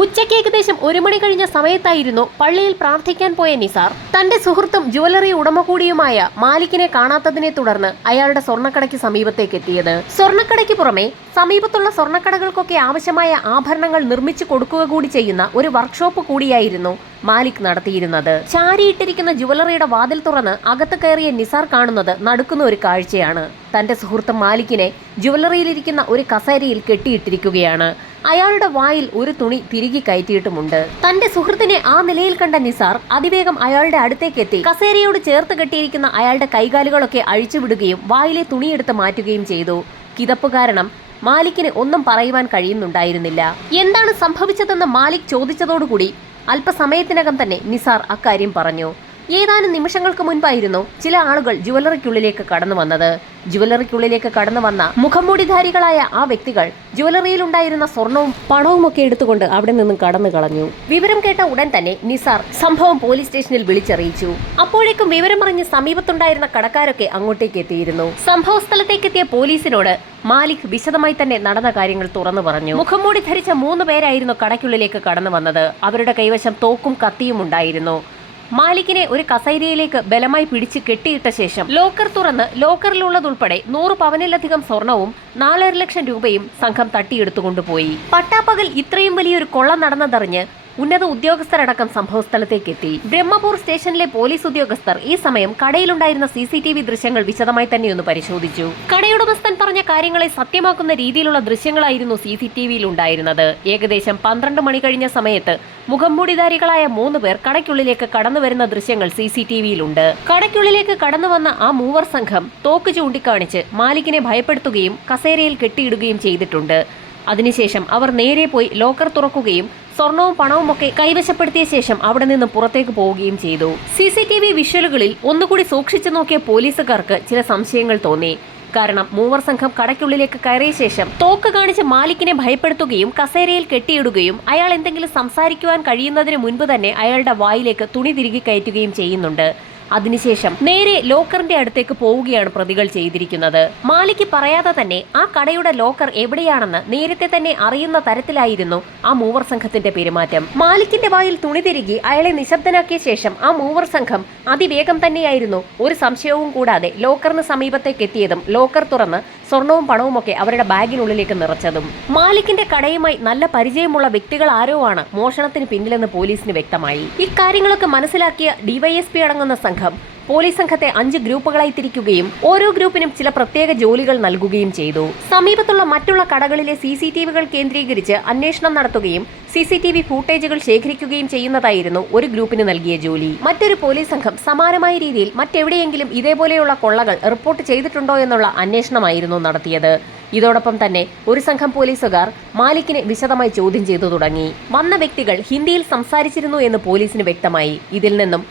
ഉച്ചയ്ക്ക് ഏകദേശം 1 മണി കഴിഞ്ഞ സമയത്തായിരുന്നു പള്ളിയിൽ പ്രാർത്ഥിക്കാൻ പോയ നിസാർ തന്റെ സുഹൃത്തും ജുവലറി ഉടമ കൂടിയുമായ മാലിക്കിനെ കാണാത്തതിനെ തുടർന്ന് അയാളുടെ സ്വർണ്ണക്കടയ്ക്ക് സമീപത്തേക്ക് എത്തിയത്. സ്വർണ്ണക്കടയ്ക്ക് പുറമെ സമീപത്തുള്ള സ്വർണ്ണക്കടകൾക്കൊക്കെ ആവശ്യമായ ആഭരണങ്ങൾ നിർമ്മിച്ചു കൊടുക്കുക കൂടി ചെയ്യുന്ന ഒരു വർക്ക്ഷോപ്പ് കൂടിയായിരുന്നു മാലിക് നടത്തിയിരുന്നത്. ചാരിയിട്ടിരിക്കുന്ന ജുവലറിയുടെ വാതിൽ തുറന്ന് അകത്ത് കയറിയ നിസാർ കാണുന്നത് നടുക്കുന്ന ഒരു കാഴ്ചയാണ്. തന്റെ സുഹൃത്ത് മാലിക്കിനെ ജുവലറിയിലിരിക്കുന്ന ഒരു കസേരയിൽ കെട്ടിയിട്ടിരിക്കുകയാണ്. അയാളുടെ വായിൽ ഒരു തുണി തിരികെ കയറ്റിയിട്ടുമുണ്ട്. തന്റെ സുഹൃത്തിനെ ആ നിലയിൽ കണ്ട നിസാർ അതിവേഗം അയാളുടെ അടുത്തേക്ക് എത്തി കസേരയോട് ചേർത്ത് കെട്ടിയിരിക്കുന്ന അയാളുടെ കൈകാലുകളൊക്കെ അഴിച്ചുവിടുകയും വായിലെ തുണിയെടുത്ത് മാറ്റുകയും ചെയ്തു. കിതപ്പ് കാരണം മാലിക്കിന് ഒന്നും പറയുവാൻ കഴിയുന്നുണ്ടായിരുന്നില്ല. എന്താണ് സംഭവിച്ചതെന്ന് മാലിക് ചോദിച്ചതോടുകൂടി അല്പസമയത്തിനകം തന്നെ നിസാർ അക്കാര്യം പറഞ്ഞു. ഏതാനും നിമിഷങ്ങൾക്ക് മുൻപായിരുന്നു ചില ആളുകൾ ജുവലറിക്കുള്ളിലേക്ക് കടന്നു വന്നത്. ജുവലറിക്കുള്ളിലേക്ക് കടന്നു വന്ന മുഖംമൂടിധാരികളായ ആ വ്യക്തികൾ ജുവലറിയിലുണ്ടായിരുന്ന സ്വർണവും പണവും ഒക്കെ എടുത്തുകൊണ്ട് അവിടെ നിന്നും കടന്നു കളഞ്ഞു. വിവരം കേട്ട ഉടൻ തന്നെ നിസാർ സംഭവം പോലീസ് സ്റ്റേഷനിൽ വിളിച്ചറിയിച്ചു. അപ്പോഴേക്കും വിവരമറിഞ്ഞ് സമീപത്തുണ്ടായിരുന്ന കടക്കാരൊക്കെ അങ്ങോട്ടേക്ക് എത്തിയിരുന്നു. സംഭവ സ്ഥലത്തേക്കെത്തിയ പോലീസിനോട് മാലിക് വിശദമായി തന്നെ നടന്ന കാര്യങ്ങൾ തുറന്നു പറഞ്ഞു. മുഖംമൂടി ധരിച്ച 3 പേരായിരുന്നു കടയ്ക്കുള്ളിലേക്ക് കടന്നു വന്നത്. അവരുടെ കൈവശം തോക്കും കത്തിയും ഉണ്ടായിരുന്നു. മാലിക്കിനെ ഒരു കസേരയിലേക്ക് ബലമായി പിടിച്ച് കെട്ടിയിട്ട ശേഷം ലോക്കർ തുറന്ന് ലോക്കറിലുള്ളതുൾപ്പെടെ 100 പവനിലധികം സ്വർണവും 4.5 ലക്ഷം രൂപയും സംഘം തട്ടിയെടുത്തുകൊണ്ടുപോയി. പട്ടാപ്പകൽ ഇത്രയും വലിയൊരു കൊള്ള നടന്നതറിഞ്ഞ് ഉന്നത ഉദ്യോഗസ്ഥരടക്കം സംഭവസ്ഥലത്തേക്ക് എത്തി. ബ്രഹ്മപൂർ സ്റ്റേഷനിലെ പോലീസ് ഉദ്യോഗസ്ഥർ ഈ സമയം കടയിലുണ്ടായിരുന്ന CCTV ദൃശ്യങ്ങൾ വിശദമായി തന്നെ ഒന്ന് പരിശോധിച്ചു. കടയുടമസ്ഥൻ പറഞ്ഞ കാര്യങ്ങളെ സത്യമാക്കുന്ന രീതിയിലുള്ള ദൃശ്യങ്ങളായിരുന്നു CCTVയിൽ ഉണ്ടായിരുന്നത്. ഏകദേശം 12 മണി കഴിഞ്ഞ സമയത്ത് മുഖംമൂടിധാരികളായ 3 പേർ കടയ്ക്കുള്ളിലേക്ക് കടന്നു വരുന്ന ദൃശ്യങ്ങൾ CCTVയിലുണ്ട്. കടയ്ക്കുള്ളിലേക്ക് കടന്നു വന്ന ആ 3 സംഘം തോക്ക് ചൂണ്ടിക്കാണിച്ച് മാലിക്കിനെ ഭയപ്പെടുത്തുകയും കസേരയിൽ കെട്ടിയിടുകയും ചെയ്തിട്ടുണ്ട്. അതിനുശേഷം അവർ നേരെ പോയി ലോക്കർ തുറക്കുകയും സ്വർണവും പണവും ഒക്കെ കൈവശപ്പെടുത്തിയ ശേഷം അവിടെ നിന്ന് പുറത്തേക്ക് പോവുകയും ചെയ്തു. CCTV വിഷ്വലുകളിൽ ഒന്നുകൂടി സൂക്ഷിച്ചു നോക്കിയ പോലീസുകാർക്ക് ചില സംശയങ്ങൾ തോന്നി. കാരണം 3 സംഘം കടയ്ക്കുള്ളിലേക്ക് കയറിയ ശേഷം തോക്ക് കാണിച്ച് മാലിക്കിനെ ഭയപ്പെടുത്തുകയും കസേരയിൽ കെട്ടിയിടുകയും അയാൾ എന്തെങ്കിലും സംസാരിക്കുവാൻ കഴിയുന്നതിന് മുൻപ് തന്നെ അയാളുടെ വായിലേക്ക് തുണി തിരികെ കയറ്റുകയും ചെയ്യുന്നുണ്ട്. അതിനുശേഷം നേരെ ലോക്കറിന്റെ അടുത്തേക്ക് പോവുകയാണ് പ്രതികൾ ചെയ്തിരിക്കുന്നത്. മാലിക് പറയാതെ തന്നെ ആ കടയുടെ ലോക്കർ എവിടെയാണെന്ന് നേരത്തെ തന്നെ അറിയുന്ന തരത്തിലായിരുന്നു ആ 3 സംഘത്തിന്റെ പെരുമാറ്റം. മാലിക്കിന്റെ വായിൽ തുണി തിരികെ അയാളെ നിശബ്ദനാക്കിയ ശേഷം ആ 3 സംഘം അതിവേഗം തന്നെയായിരുന്നു ഒരു സംശയവും കൂടാതെ ലോക്കറിന് സമീപത്തേക്ക് എത്തിയതും ലോക്കർ തുറന്ന് സ്വർണവും പണവും ഒക്കെ അവരുടെ ബാഗിനുള്ളിലേക്ക് നിറച്ചതും. മാലിക്കിന്റെ കടയുമായി നല്ല പരിചയമുള്ള വ്യക്തികൾ ആരോ ആണ് മോഷണത്തിന് പിന്നിലെന്ന് പോലീസിന് വ്യക്തമായി. ഇക്കാര്യങ്ങളൊക്കെ മനസ്സിലാക്കിയ DYSP അടങ്ങുന്ന സംഘം പോലീസ് സംഘത്തെ 5 ഗ്രൂപ്പുകളായി തിരിക്കുകയും ഓരോ ഗ്രൂപ്പിനും ചില പ്രത്യേക ജോലികൾ നൽകുകയും ചെയ്തു. സമീപത്തുള്ള മറ്റുള്ള കടകളിലെ CCTVകൾ കേന്ദ്രീകരിച്ച് അന്വേഷണം നടത്തുകയും CCTV ഫൂട്ടേജുകൾ ശേഖരിക്കുകയും ചെയ്യുന്നതായിരുന്നു ഒരു ഗ്രൂപ്പിന് നൽകിയ ജോലി. മറ്റൊരു പോലീസ് സംഘം സമാനമായ രീതിയിൽ മറ്റെവിടെയെങ്കിലും ഇതേപോലെയുള്ള കൊള്ളകൾ റിപ്പോർട്ട് ചെയ്തിട്ടുണ്ടോ എന്നുള്ള അന്വേഷണമായിരുന്നു നടത്തിയത്. ഇതോടൊപ്പം തന്നെ ഒരു സംഘം പോലീസുകാർ മാലിക്കിനെ വിശദമായി ചോദ്യം ചെയ്തു തുടങ്ങി. വന്ന വ്യക്തികൾ ഹിന്ദിയിൽ സംസാരിച്ചിരുന്നു എന്ന് പോലീസിന് വ്യക്തമായി. ഇതിൽ നിന്നും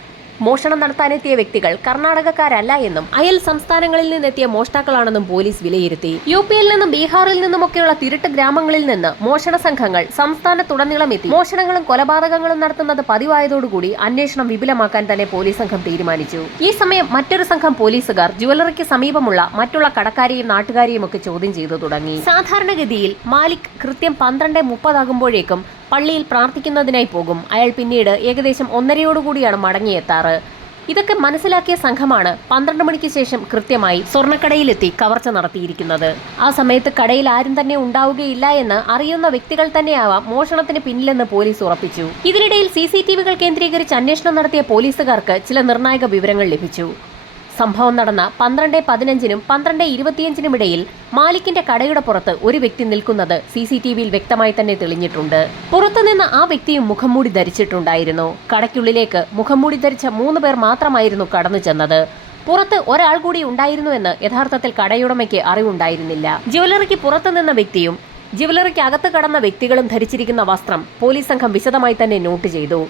മോഷണം നടത്താനെത്തിയ വ്യക്തികൾ കർണാടകക്കാരല്ല എന്നും അയൽ സംസ്ഥാനങ്ങളിൽ നിന്നെത്തിയ മോഷ്ടാക്കളാണെന്നും പോലീസ് വിലയിരുത്തി. UPയിൽ നിന്നും ബീഹാറിൽ നിന്നുമൊക്കെയുള്ള തിരുട്ട് ഗ്രാമങ്ങളിൽ നിന്ന് മോഷണ സംഘങ്ങൾ സംസ്ഥാനത്തുടനീളം എത്തി മോഷണങ്ങളും കൊലപാതകങ്ങളും നടത്തുന്നത് പതിവായതോടുകൂടി അന്വേഷണം വിപുലമാക്കാൻ തന്നെ പോലീസ് സംഘം തീരുമാനിച്ചു. ഈ സമയം മറ്റൊരു സംഘം പോലീസുകാർ ജുവലറിക്ക് സമീപമുള്ള മറ്റുള്ള കടക്കാരെയും നാട്ടുകാരെയും ഒക്കെ ചോദ്യം ചെയ്തു തുടങ്ങി. സാധാരണഗതിയിൽ മാലിക് കൃത്യം 12:30 ആകുമ്പോഴേക്കും പള്ളിയിൽ പ്രാർത്ഥിക്കുന്നതിനായി പോകും. അയാൾ പിന്നീട് ഏകദേശം 1:30 മടങ്ങിയെത്താറ്. ഇതൊക്കെ മനസ്സിലാക്കിയ സംഘമാണ് 12 മണിക്ക് ശേഷം കൃത്യമായി സ്വർണ്ണക്കടയിലെത്തി കവർച്ച നടത്തിയിരിക്കുന്നത്. ആ സമയത്ത് കടയിൽ ആരും തന്നെ ഉണ്ടാവുകയില്ല എന്ന് അറിയുന്ന വ്യക്തികൾ തന്നെയാവാം മോഷണത്തിന് പിന്നിലെന്ന് പോലീസ് ഉറപ്പിച്ചു. ഇതിനിടയിൽ CCTVകൾ കേന്ദ്രീകരിച്ച് അന്വേഷണം നടത്തിയ പോലീസുകാർക്ക് ചില നിർണായക വിവരങ്ങൾ ലഭിച്ചു. സംഭവം നടന്ന 12:15 12:25 ഇടയിൽ മാലിക്കിന്റെ കടയുടെ പുറത്ത് ഒരു വ്യക്തി നിൽക്കുന്നത് CCTVയിൽ വ്യക്തമായി തന്നെ തെളിഞ്ഞിട്ടുണ്ട്. പുറത്തുനിന്ന് ആ വ്യക്തിയും മുഖംമൂടി ധരിച്ചിട്ടുണ്ടായിരുന്നു. കടയ്ക്കുള്ളിലേക്ക് മുഖംമൂടി ധരിച്ച 3 പേർ മാത്രമായിരുന്നു കടന്നു ചെന്നത്. പുറത്ത് ഒരാൾ കൂടി ഉണ്ടായിരുന്നുവെന്ന് യഥാർത്ഥത്തിൽ കടയുടമയ്ക്ക് അറിവുണ്ടായിരുന്നില്ല. ജുവലറിക്ക് പുറത്തു നിന്ന വ്യക്തിയും ജുവലറിക്ക് അകത്ത് കടന്ന വ്യക്തികളും ധരിച്ചിരിക്കുന്ന വസ്ത്രം പോലീസ് സംഘം വിശദമായി തന്നെ നോട്ട് ചെയ്തു.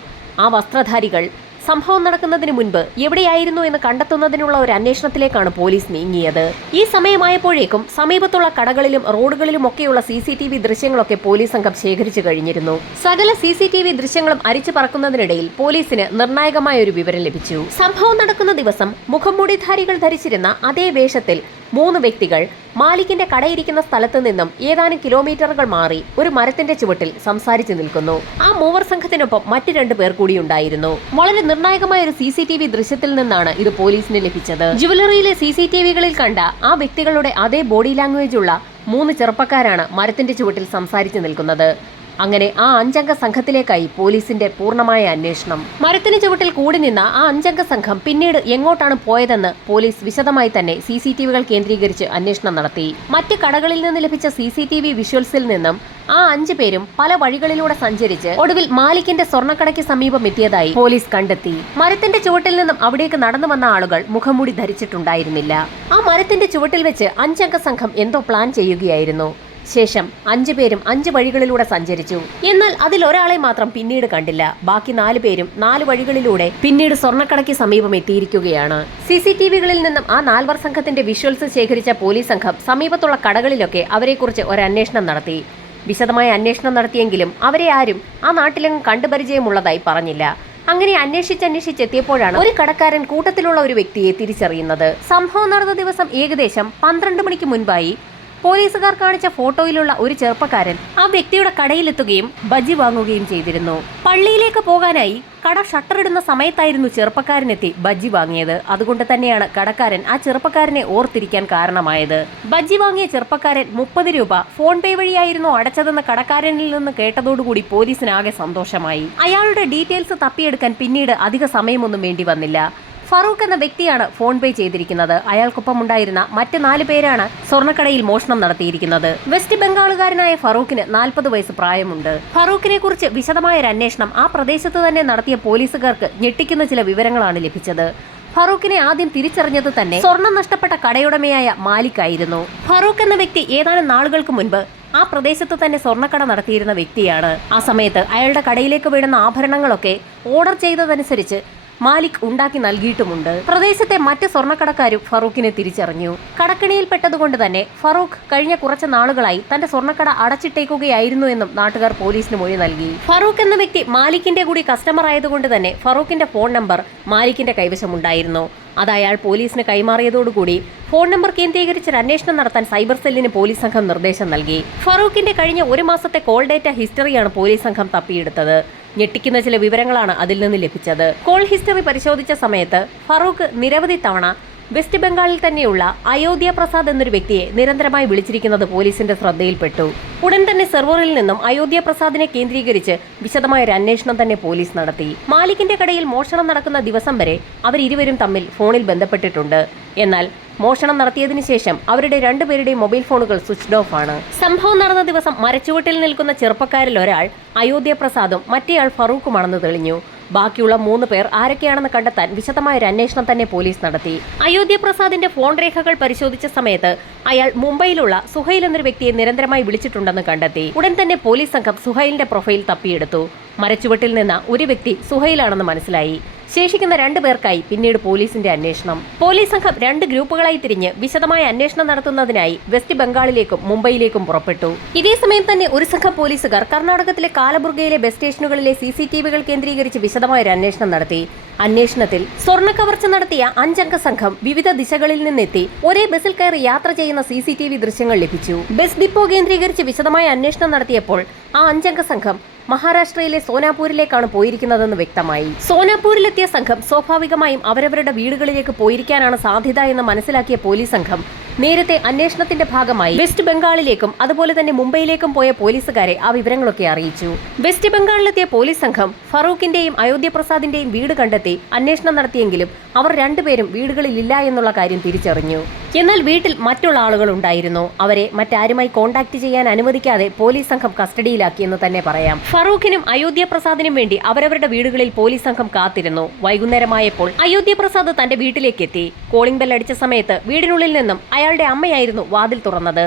ആ വസ്ത്രധാരികൾ സംഭവം നടക്കുന്നതിന് മുൻപ് എവിടെയായിരുന്നു എന്ന് കണ്ടെത്തുന്നതിനുള്ള ഒരു അന്വേഷണത്തിലേക്കാണ് പോലീസ് നീങ്ങിയത്. ഈ സമയമായപ്പോഴേക്കും സമീപത്തുള്ള കടകളിലും റോഡുകളിലും ഒക്കെയുള്ള CCTV ദൃശ്യങ്ങളൊക്കെ പോലീസ് സംഘം ശേഖരിച്ചു കഴിഞ്ഞിരുന്നു. സകല CCTV ദൃശ്യങ്ങളും അരിച്ചു പറക്കുന്നതിനിടയിൽ പോലീസിന് നിർണായകമായ ഒരു വിവരം ലഭിച്ചു. സംഭവം നടക്കുന്ന ദിവസം മുഖംമൂടിധാരികൾ ധരിച്ചിരുന്ന അതേ വേഷത്തിൽ 3 വ്യക്തികൾ മാലിക്കിന്റെ കടയിരിക്കുന്ന സ്ഥലത്ത് നിന്നും ഏതാനും കിലോമീറ്ററുകൾ മാറി ഒരു മരത്തിന്റെ ചുവട്ടിൽ സംസാരിച്ചു നിൽക്കുന്നു. ആ മൂവർ സംഘത്തിനൊപ്പം മറ്റ് 2 പേർ കൂടി ഉണ്ടായിരുന്നു. വളരെ നിർണായകമായ ഒരു CCTV ദൃശ്യത്തിൽ നിന്നാണ് ഇത് പോലീസിന് ലഭിച്ചത്. ജുവലറിയിലെ CCTVകളിൽ കണ്ട ആ വ്യക്തികളുടെ അതേ ബോഡി ലാംഗ്വേജ് ഉള്ള 3 ചെറുപ്പക്കാരാണ് മരത്തിന്റെ ചുവട്ടിൽ സംസാരിച്ചു നിൽക്കുന്നത്. അങ്ങനെ ആ 5 അംഗ സംഘത്തിലേക്കായി പോലീസിന്റെ പൂർണ്ണമായ അന്വേഷണം. മരത്തിന് ചുവട്ടിൽ കൂടി നിന്ന ആ 5 അംഗ സംഘം പിന്നീട് എങ്ങോട്ടാണ് പോയതെന്ന് പോലീസ് വിശദമായി തന്നെ CCTVകൾ കേന്ദ്രീകരിച്ച് അന്വേഷണം നടത്തി. മറ്റ് കടകളിൽ നിന്ന് ലഭിച്ച CCTV വിഷ്വൽസിൽ നിന്നും ആ 5 പേരും പല വഴികളിലൂടെ സഞ്ചരിച്ച് ഒടുവിൽ മാലിക്കിന്റെ സ്വർണ്ണക്കടയ്ക്ക് സമീപം എത്തിയതായി പോലീസ് കണ്ടെത്തി. മരത്തിന്റെ ചുവട്ടിൽ നിന്നും അവിടേക്ക് നടന്നു വന്ന ആളുകൾ മുഖംമൂടി ധരിച്ചിട്ടുണ്ടായിരുന്നില്ല. ആ മരത്തിന്റെ ചുവട്ടിൽ വെച്ച് 5 അംഗ സംഘം എന്തോ പ്ലാൻ ചെയ്യുകയായിരുന്നു. ശേഷം 5 പേരും 5 വഴികളിലൂടെ സഞ്ചരിച്ചു. എന്നാൽ അതിൽ ഒരാളെ മാത്രം പിന്നീട് കണ്ടില്ല. ബാക്കി 4 പേരും 4 വഴികളിലൂടെ പിന്നീട് സ്വർണ്ണക്കടയ്ക്ക് സമീപം എത്തിയിരിക്കുകയാണ്. CCTVകളിൽ നിന്നും ആ 4 സംഘത്തിന്റെ വിഷ്വൽസ് ശേഖരിച്ച പോലീസ് സംഘം സമീപത്തുള്ള കടകളിലൊക്കെ അവരെക്കുറിച്ച് ഒരു അന്വേഷണം നടത്തി. വിശദമായ അന്വേഷണം നടത്തിയെങ്കിലും അവരെ ആരും ആ നാട്ടിലെങ്ങും കണ്ടുപരിചയമുള്ളതായി പറഞ്ഞില്ല. അങ്ങനെ അന്വേഷിച്ചെത്തിയപ്പോഴാണ് ഒരു കടക്കാരൻ കൂട്ടത്തിലുള്ള ഒരു വ്യക്തിയെ തിരിച്ചറിയുന്നത്. സംഭവം നടന്ന ദിവസം ഏകദേശം 12 മണിക്ക് മുൻപായി പോലീസുകാർ കാണിച്ച ഫോട്ടോയിലുള്ള ഒരു ചെറുപ്പക്കാരൻ ആ വ്യക്തിയുടെ കടയിലെത്തുകയും ബജ്ജി വാങ്ങുകയും ചെയ്തിരുന്നു. പള്ളിയിലേക്ക് പോകാനായി കട ഷട്ടറിടുന്ന സമയത്തായിരുന്നു ചെറുപ്പക്കാരനെത്തി ബജ്ജി വാങ്ങിയത്. അതുകൊണ്ട് തന്നെയാണ് കടക്കാരൻ ആ ചെറുപ്പക്കാരനെ ഓർത്തിരിക്കാൻ കാരണമായത്. ബജ്ജി വാങ്ങിയ ചെറുപ്പക്കാരൻ 30 രൂപ ഫോൺ പേ വഴിയായിരുന്നു അടച്ചതെന്ന് കടക്കാരനിൽ നിന്ന് കേട്ടതോടുകൂടി പോലീസിനാകെ സന്തോഷമായി. അയാളുടെ ഡീറ്റെയിൽസ് തപ്പിയെടുക്കാൻ പിന്നീട് അധിക സമയമൊന്നും വേണ്ടി വന്നില്ല. ഫറൂഖ് എന്ന വ്യക്തിയാണ് ഫോൺ പേ ചെയ്തിരിക്കുന്നത്. അയാൾക്കൊപ്പം ഉണ്ടായിരുന്ന മറ്റ് 4 പേരാണ് സ്വർണ്ണക്കടയിൽ മോഷണം നടത്തിയിരിക്കുന്നത്. വെസ്റ്റ് ബംഗാളുകാരനായ ഫറൂഖിന് 40 വയസ്സ് പ്രായമുണ്ട്. ഫറൂഖിനെ കുറിച്ച് വിശദമായ ഒരു അന്വേഷണം ആ പ്രദേശത്ത് തന്നെ നടത്തിയ പോലീസുകാർക്ക് ഞെട്ടിക്കുന്ന ചില വിവരങ്ങളാണ് ലഭിച്ചത്. ഫറൂഖിനെ ആദ്യം തിരിച്ചറിഞ്ഞത് തന്നെ സ്വർണം നഷ്ടപ്പെട്ട കടയുടമയായ മാലിക്കായിരുന്നു. ഫറൂഖ് എന്ന വ്യക്തി ഏതാനും നാളുകൾക്ക് മുൻപ് ആ പ്രദേശത്ത് തന്നെ സ്വർണ്ണക്കട നടത്തിയിരുന്ന വ്യക്തിയാണ്. ആ സമയത്ത് അയാളുടെ കടയിലേക്ക് വീഴുന്ന ആഭരണങ്ങളൊക്കെ ഓർഡർ ചെയ്തതനുസരിച്ച് മാലിക് ഉണ്ടാക്കി നൽകിയിട്ടുമുണ്ട്. പ്രദേശത്തെ മറ്റ് സ്വർണ്ണക്കടക്കാരും ഫറൂഖിനെ തിരിച്ചറിഞ്ഞു. കടക്കിണിയിൽപ്പെട്ടതുകൊണ്ട് തന്നെ ഫറൂഖ് കഴിഞ്ഞ കുറച്ച് നാളുകളായി തന്റെ സ്വർണ്ണക്കട അടച്ചിട്ടേക്കുകയായിരുന്നു എന്നും നാട്ടുകാർ പോലീസിന് മൊഴി നൽകി. ഫറൂഖ് എന്ന വ്യക്തി മാലിക്കിന്റെ കൂടി കസ്റ്റമർ ആയതുകൊണ്ട് തന്നെ ഫറൂഖിന്റെ ഫോൺ നമ്പർ മാലിക്കിന്റെ കൈവശമുണ്ടായിരുന്നു. അത് അയാൾ പോലീസിന് കൈമാറിയതോടുകൂടി ഫോൺ നമ്പർ കേന്ദ്രീകരിച്ച് അന്വേഷണം നടത്താൻ സൈബർ സെല്ലിന് പോലീസ് സംഘം നിർദ്ദേശം നൽകി. ഫറൂഖിന്റെ കഴിഞ്ഞ 1 മാസത്തെ കോൾ ഡേറ്റ ഹിസ്റ്ററിയാണ് പോലീസ് സംഘം തപ്പിയെടുത്തത്. ഞെട്ടിക്കുന്ന ചില വിവരങ്ങളാണ് അതിൽ നിന്ന് ലഭിച്ചത്. കോൾ ഹിസ്റ്ററി പരിശോധിച്ച സമയത്ത് ഫറൂഖ് നിരവധി തവണ വെസ്റ്റ് ബംഗാളിൽ തന്നെയുള്ള അയോധ്യ പ്രസാദ് എന്നൊരു വ്യക്തിയെ നിരന്തരമായി വിളിച്ചിരിക്കുന്നത് പോലീസിന്റെ ശ്രദ്ധയിൽപ്പെട്ടു. ഉടൻ തന്നെ സെർവറിൽ നിന്നും അയോധ്യ പ്രസാദിനെ കേന്ദ്രീകരിച്ച് വിശദമായ ഒരു അന്വേഷണം തന്നെ പോലീസ് നടത്തി. മാലിക്കിന്റെ കടയിൽ മോഷണം നടക്കുന്ന ദിവസം വരെ അവരിരുവരും തമ്മിൽ ഫോണിൽ ബന്ധപ്പെട്ടിട്ടുണ്ട്. എന്നാൽ മോഷണം നടത്തിയതിനു ശേഷം അവരുടെ 2 പേരുടെയും മൊബൈൽ ഫോണുകൾ സ്വിച്ച്ഡ് ഓഫ് ആണ്. സംഭവം നടന്ന ദിവസം മരച്ചുവട്ടിൽ നിൽക്കുന്ന ചെറുപ്പക്കാരിൽ ഒരാൾ അയോധ്യ പ്രസാദും മറ്റേയാൾ ഫറൂഖുമാണെന്ന് തെളിഞ്ഞു. ബാക്കിയുള്ള 3 പേർ ആരൊക്കെയാണെന്ന് കണ്ടെത്താൻ വിശദമായ ഒരു അന്വേഷണം തന്നെ പോലീസ് നടത്തി. അയോധ്യ പ്രസാദിന്റെ ഫോൺ രേഖകൾ പരിശോധിച്ച സമയത്ത് അയാൾ മുംബൈയിലുള്ള സുഹൈൽ എന്നൊരു വ്യക്തിയെ നിരന്തരമായി വിളിച്ചിട്ടുണ്ടെന്ന് കണ്ടെത്തി. ഉടൻ തന്നെ പോലീസ് സംഘം സുഹൈലിന്റെ പ്രൊഫൈൽ തപ്പിയെടുത്തു. മരച്ചുവട്ടിൽ നിന്ന് ഒരു വ്യക്തി സുഹൈലാണെന്ന് മനസ്സിലായി. ശേഷിക്കുന്ന 2 പേർക്കായി പിന്നീട് പോലീസിന്റെ അന്വേഷണം. പോലീസ് സംഘം 2 ഗ്രൂപ്പുകളായി തിരിഞ്ഞ് വിശദമായ അന്വേഷണം നടത്തുന്നതിനായി വെസ്റ്റ് ബംഗാളിലേക്കും മുംബൈയിലേക്കും പുറപ്പെട്ടു. ഇതേസമയം തന്നെ ഒരു സംഘം പോലീസുകാർ കർണാടകത്തിലെ കാലബുർഗയിലെ ബസ് സ്റ്റേഷനുകളിലെ CCTVകൾ കേന്ദ്രീകരിച്ച് വിശദമായ ഒരു അന്വേഷണം നടത്തി. അന്വേഷണത്തിൽ സ്വർണ്ണ കവർച്ച നടത്തിയ 5 അംഗ സംഘം വിവിധ ദിശകളിൽ നിന്നെത്തി ഒരേ ബസ്സിൽ കയറി യാത്ര ചെയ്യുന്ന CCTV ദൃശ്യങ്ങൾ ലഭിച്ചു. ബസ് ഡിപ്പോ കേന്ദ്രീകരിച്ച് വിശദമായ അന്വേഷണം നടത്തിയപ്പോൾ ആ 5 അംഗ സംഘം മഹാരാഷ്ട്രയിലെ സോനാപൂരിലേക്കാണ് പോയിരിക്കുന്നതെന്ന് വ്യക്തമായി. സോനാപൂരിലെത്തിയ സംഘം സ്വാഭാവികമായും അവരവരുടെ വീടുകളിലേക്ക് പോയിരിക്കാനാണ് സാധ്യത എന്ന് മനസ്സിലാക്കിയ പോലീസ് സംഘം നേരത്തെ അന്വേഷണത്തിന്റെ ഭാഗമായി വെസ്റ്റ് ബംഗാളിലേക്കും അതുപോലെ തന്നെ മുംബൈയിലേക്കും പോയ പോലീസുകാരെ ആ വിവരങ്ങളൊക്കെ അറിയിച്ചു. വെസ്റ്റ് ബംഗാളിലെത്തിയ പോലീസ് സംഘം ഫറൂഖിന്റെയും അയോധ്യ പ്രസാദിന്റെയും വീട് കണ്ടെത്തി അന്വേഷണം നടത്തിയെങ്കിലും അവർ 2 പേരും വീടുകളിലില്ല എന്നുള്ള കാര്യം തിരിച്ചറിഞ്ഞു. എന്നാൽ വീട്ടിൽ മറ്റുള്ള ആളുകൾ ഉണ്ടായിരുന്നു. അവരെ മറ്റാരുമായി കോൺടാക്ട് ചെയ്യാൻ അനുവദിക്കാതെ പോലീസ് സംഘം കസ്റ്റഡിയിലാക്കിയെന്ന് തന്നെ പറയാം. ഫറൂഖിനും അയോധ്യ പ്രസാദിനും വേണ്ടി അവരവരുടെ വീടുകളിൽ പോലീസ് സംഘം കാത്തിരുന്നു. വൈകുന്നേരമായപ്പോൾ അയോധ്യ പ്രസാദ് തന്റെ വീട്ടിലേക്ക് എത്തി. കോളിംഗ് ബെൽ അടിച്ച സമയത്ത് വീടിനുള്ളിൽ നിന്നും അയാളുടെ അമ്മയായിരുന്നു വാതിൽ തുറന്നത്.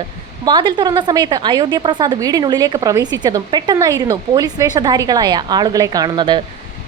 വാതിൽ തുറന്ന സമയത്ത് അയോധ്യ പ്രസാദ് വീടിനുള്ളിലേക്ക് പ്രവേശിച്ചതും പെട്ടെന്നായിരുന്നു പോലീസ് വേഷധാരികളായ ആളുകളെ കാണുന്നത്.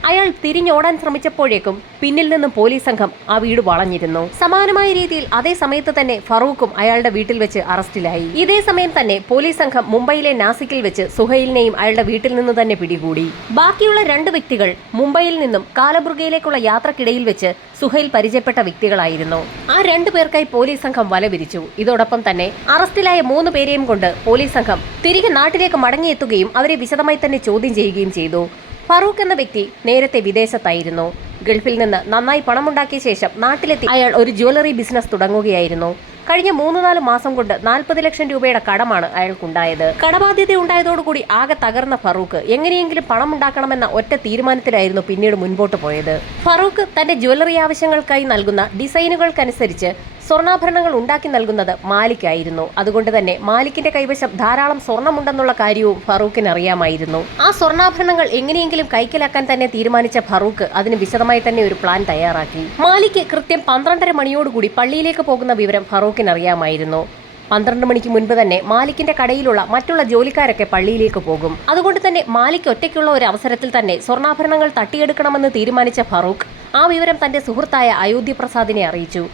അയാൾ തിരിഞ്ഞോടാൻ ശ്രമിച്ചപ്പോഴേക്കും പിന്നിൽ നിന്നും പോലീസ് സംഘം ആ വീട് വളഞ്ഞിരുന്നു. സമാനമായ രീതിയിൽ അതേ സമയത്ത് തന്നെ ഫറൂഖും അയാളുടെ വീട്ടിൽ വെച്ച് അറസ്റ്റിലായി. ഇതേ സമയം തന്നെ പോലീസ് സംഘം മുംബൈയിലെ നാസിക്കിൽ വെച്ച് സുഹൈലിനെയും അയാളുടെ വീട്ടിൽ നിന്ന് തന്നെ പിടികൂടി. ബാക്കിയുള്ള 2 വ്യക്തികൾ മുംബൈയിൽ നിന്നും കാലബുർഗയിലേക്കുള്ള യാത്രക്കിടയിൽ വെച്ച് സുഹൈൽ പരിചയപ്പെട്ട വ്യക്തികളായിരുന്നു. ആ 2 പേർക്കായി പോലീസ് സംഘം വലവിരിച്ചു. ഇതോടൊപ്പം തന്നെ അറസ്റ്റിലായ 3 പേരെയും കൊണ്ട് പോലീസ് സംഘം തിരികെ നാട്ടിലേക്ക് മടങ്ങിയെത്തുകയും അവരെ വിശദമായി തന്നെ ചോദ്യം ചെയ്യുകയും ചെയ്തു. ഫറൂഖ് എന്ന വ്യക്തി നേരത്തെ വിദേശത്തായിരുന്നു. ഗൾഫിൽ നിന്ന് നന്നായി പണമുണ്ടാക്കിയ ശേഷം നാട്ടിലെത്തി അയാൾ ഒരു ജ്വല്ലറി ബിസിനസ് തുടങ്ങുകയായിരുന്നു. കഴിഞ്ഞ 3-4 മാസം കൊണ്ട് 40 ലക്ഷം രൂപയുടെ കടമാണ് അയാൾക്കുണ്ടായത്. കടബാധ്യത ഉണ്ടായതോടുകൂടി ആകെ തകർന്ന ഫറൂഖ് എങ്ങനെയെങ്കിലും പണം ഉണ്ടാക്കണമെന്ന ഒറ്റ തീരുമാനത്തിലായിരുന്നു പിന്നീട് മുൻപോട്ട് പോയത്. ഫറൂഖ് തന്റെ ജ്വല്ലറി ആവശ്യങ്ങൾക്കായി നൽകുന്ന ഡിസൈനുകൾക്കനുസരിച്ച് സ്വർണ്ണാഭരണങ്ങൾ ഉണ്ടാക്കി നൽകുന്നത് മാലിക്കായിരുന്നു. അതുകൊണ്ട് തന്നെ മാലിക്കിന്റെ കൈവശം ധാരാളം സ്വർണ്ണമുണ്ടെന്നുള്ള കാര്യവും ഫറൂഖിന് അറിയാമായിരുന്നു. ആ സ്വർണ്ണാഭരണങ്ങൾ എങ്ങനെയെങ്കിലും കൈക്കലാക്കാൻ തന്നെ തീരുമാനിച്ച ഫറൂഖ് അതിന് വിശദമായി തന്നെ ഒരു പ്ലാൻ തയ്യാറാക്കി. മാലിക്ക് കൃത്യം 12:30 മണിയോടുകൂടി പള്ളിയിലേക്ക് പോകുന്ന വിവരം ഫറൂഖിന് അറിയാമായിരുന്നു. 12 മണിക്ക് മുൻപ് തന്നെ മാലിക്കിന്റെ കടയിലുള്ള മറ്റുള്ള ജോലിക്കാരൊക്കെ പള്ളിയിലേക്ക് പോകും. അതുകൊണ്ട് തന്നെ മാലിക് ഒറ്റയ്ക്കുള്ള ഒരു അവസരത്തിൽ തന്നെ സ്വർണ്ണാഭരണങ്ങൾ തട്ടിയെടുക്കണമെന്ന് തീരുമാനിച്ച ഫറൂഖ് ആ വിവരം തന്റെ സുഹൃത്തായ അയോധ്യ പ്രസാദിനെ അറിയിച്ചു.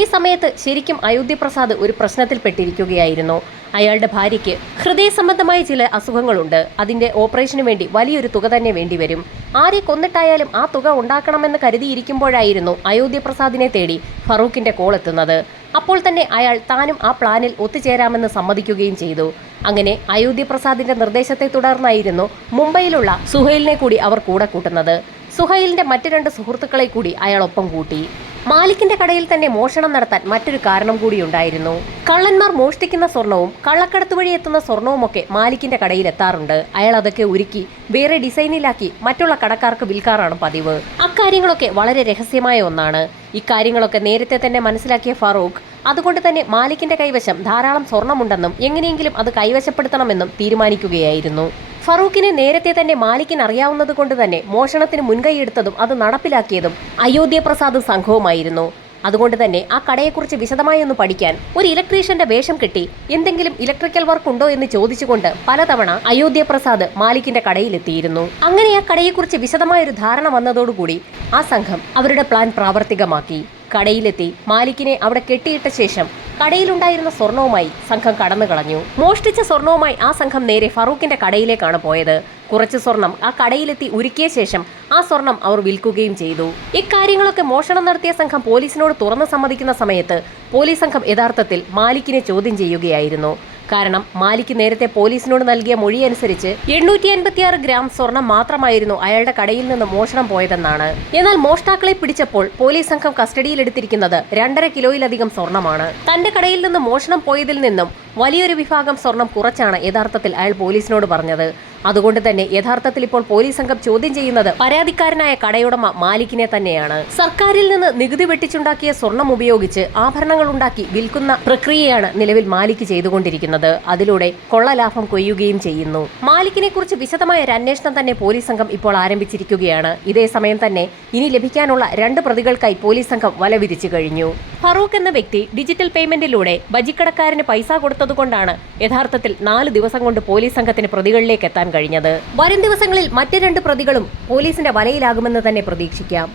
ഈ സമയത്ത് ശരിക്കും അയോധ്യ പ്രസാദ് ഒരു പ്രശ്നത്തിൽപ്പെട്ടിരിക്കുകയായിരുന്നു. അയാളുടെ ഭാര്യയ്ക്ക് ഹൃദയ സംബന്ധമായ ചില അസുഖങ്ങളുണ്ട്. അതിന്റെ ഓപ്പറേഷന് വേണ്ടി വലിയൊരു തുക തന്നെ വേണ്ടിവരും. ആരെ കൊന്നിട്ടായാലും ആ തുക ഉണ്ടാക്കണമെന്ന് കരുതിയിരിക്കുമ്പോഴായിരുന്നു അയോധ്യ പ്രസാദിനെ തേടി ഫറൂഖിന്റെ കോൾ എത്തുന്നത്. അപ്പോൾ തന്നെ അയാൾ താനും ആ പ്ലാനിൽ ഒത്തുചേരാമെന്ന് സമ്മതിക്കുകയും ചെയ്തു. അങ്ങനെ അയോധ്യ പ്രസാദിന്റെ നിർദ്ദേശത്തെ തുടർന്നായിരുന്നു മുംബൈയിലുള്ള സുഹൈലിനെ കൂടി അവർ കൂടെ കൂട്ടുന്നത്. സുഹൈലിന്റെ മറ്റ് 2 സുഹൃത്തുക്കളെ കൂടി അയാൾ ഒപ്പം കൂട്ടി. മാലിക്കിന്റെ കടയിൽ തന്നെ മോഷണം നടത്താൻ മറ്റൊരു കാരണം കൂടി ഉണ്ടായിരുന്നു. കള്ളന്മാർ മോഷ്ടിക്കുന്ന സ്വർണവും കള്ളക്കടത്ത് വഴി എത്തുന്ന സ്വർണവുമൊക്കെ മാലിക്കിന്റെ കടയിൽ എത്താറുണ്ട്. അയാൾ അതൊക്കെ ഉരുക്കി വേറെ ഡിസൈനിലാക്കി മറ്റുള്ള കടക്കാർക്ക് വിൽക്കാറാണ് പതിവ്. അക്കാര്യങ്ങളൊക്കെ വളരെ രഹസ്യമായ ഒന്നാണ്. ഇക്കാര്യങ്ങളൊക്കെ നേരത്തെ തന്നെ മനസ്സിലാക്കിയ ഫറൂഖ് അതുകൊണ്ട് തന്നെ മാലിക്കിന്റെ കൈവശം ധാരാളം സ്വർണമുണ്ടെന്നും എങ്ങനെയെങ്കിലും അത് കൈവശപ്പെടുത്തണമെന്നും തീരുമാനിക്കുകയായിരുന്നു. ഫറൂഖിനെ നേരത്തെ തന്നെ മാലിക്കിന് അറിയാവുന്നത് കൊണ്ട് തന്നെ മോഷണത്തിന് മുൻകൈയെടുത്തതും അത് നടപ്പിലാക്കിയതും അയോധ്യ പ്രസാദ് സംഘവുമായിരുന്നു. അതുകൊണ്ട് തന്നെ ആ കടയെക്കുറിച്ച് വിശദമായി ഒന്ന് പഠിക്കാൻ ഒരു ഇലക്ട്രീഷ്യന്റെ വേഷം കെട്ടി എന്തെങ്കിലും ഇലക്ട്രിക്കൽ വർക്ക് ഉണ്ടോ എന്ന് ചോദിച്ചുകൊണ്ട് പലതവണ അയോധ്യ പ്രസാദ് മാലിക്കിന്റെ കടയിലെത്തിയിരുന്നു. അങ്ങനെ ആ കടയെക്കുറിച്ച് വിശദമായൊരു ധാരണ വന്നതോടുകൂടി ആ സംഘം അവരുടെ പ്ലാൻ പ്രാവർത്തികമാക്കി. കടയിലെത്തി മാലിക്കിനെ അവിടെ കെട്ടിയിട്ട ശേഷം കടയിലുണ്ടായിരുന്ന സ്വർണവുമായി സംഘം കടന്നു കളഞ്ഞു. മോഷ്ടിച്ച സ്വർണവുമായി ആ സംഘം നേരെ ഫറൂഖിന്റെ കടയിലേക്കാണ് പോയത്. കുറച്ച് സ്വർണം ആ കടയിലെത്തി ഉരുക്കിയ ശേഷം ആ സ്വർണം അവർ വിൽക്കുകയും ചെയ്തു. ഇക്കാര്യങ്ങളൊക്കെ മോഷണം നടത്തിയ സംഘം പോലീസിനോട് തുറന്നു സമ്മതിക്കുന്ന സമയത്ത് പോലീസ് സംഘം യഥാർത്ഥത്തിൽ മാലിക്കിനെ ചോദ്യം ചെയ്യുകയായിരുന്നു. കാരണം മാലിക് നേരത്തെ പോലീസിനോട് നൽകിയ മൊഴി അനുസരിച്ച് 856 ഗ്രാം സ്വർണം മാത്രമായിരുന്നു അയാളുടെ കടയിൽ നിന്ന് മോഷണം പോയതെന്നാണ്. എന്നാൽ മോഷ്ടാക്കളെ പിടിച്ചപ്പോൾ പോലീസ് സംഘം കസ്റ്റഡിയിലെടുത്തിരിക്കുന്നത് 2.5 കിലോയിലധികം സ്വർണമാണ്. തന്റെ കടയിൽ നിന്ന് മോഷണം പോയതിൽ നിന്നും വലിയൊരു വിഭാഗം സ്വർണം കുറച്ചാണ് യഥാർത്ഥത്തിൽ അയാൾ പോലീസിനോട് പറഞ്ഞത്. അതുകൊണ്ട് തന്നെ യഥാർത്ഥത്തിൽ ഇപ്പോൾ പോലീസ് സംഘം ചോദ്യം ചെയ്യുന്നത് പരാതിക്കാരനായ കടയുടമ മാലിക്കിനെ തന്നെയാണ്. സർക്കാരിൽ നിന്ന് നികുതി വെട്ടിച്ചുണ്ടാക്കിയ സ്വർണം ഉപയോഗിച്ച് ആഭരണങ്ങൾ ഉണ്ടാക്കി വിൽക്കുന്ന പ്രക്രിയയാണ് നിലവിൽ മാലിക് ചെയ്തുകൊണ്ടിരിക്കുന്നത്. അതിലൂടെ കൊള്ളലാഭം കൊയ്യുകയും ചെയ്യുന്നു. മാലിക്കിനെ കുറിച്ച് വിശദമായ ഒരു അന്വേഷണം തന്നെ പോലീസ് സംഘം ഇപ്പോൾ ആരംഭിച്ചിരിക്കുകയാണ്. ഇതേ സമയം തന്നെ ഇനി ലഭിക്കാനുള്ള 2 പ്രതികൾക്കായി പോലീസ് സംഘം വലവിരിച്ചു കഴിഞ്ഞു. ഫറൂഖ് എന്ന വ്യക്തി ഡിജിറ്റൽ പേയ്മെന്റിലൂടെ ബജിക്കടക്കാരന് പൈസ കൊടുത്തതുകൊണ്ടാണ് യഥാർത്ഥത്തിൽ 4 ദിവസം കൊണ്ട് പോലീസ് സംഘത്തിന് പ്രതികളിലേക്ക് എത്താൻ കഴിഞ്ഞത്. വരും ദിവസങ്ങളിൽ മറ്റ് 2 പ്രതികളും പോലീസിന്റെ വലയിലാകുമെന്ന് തന്നെ പ്രതീക്ഷിക്കാം.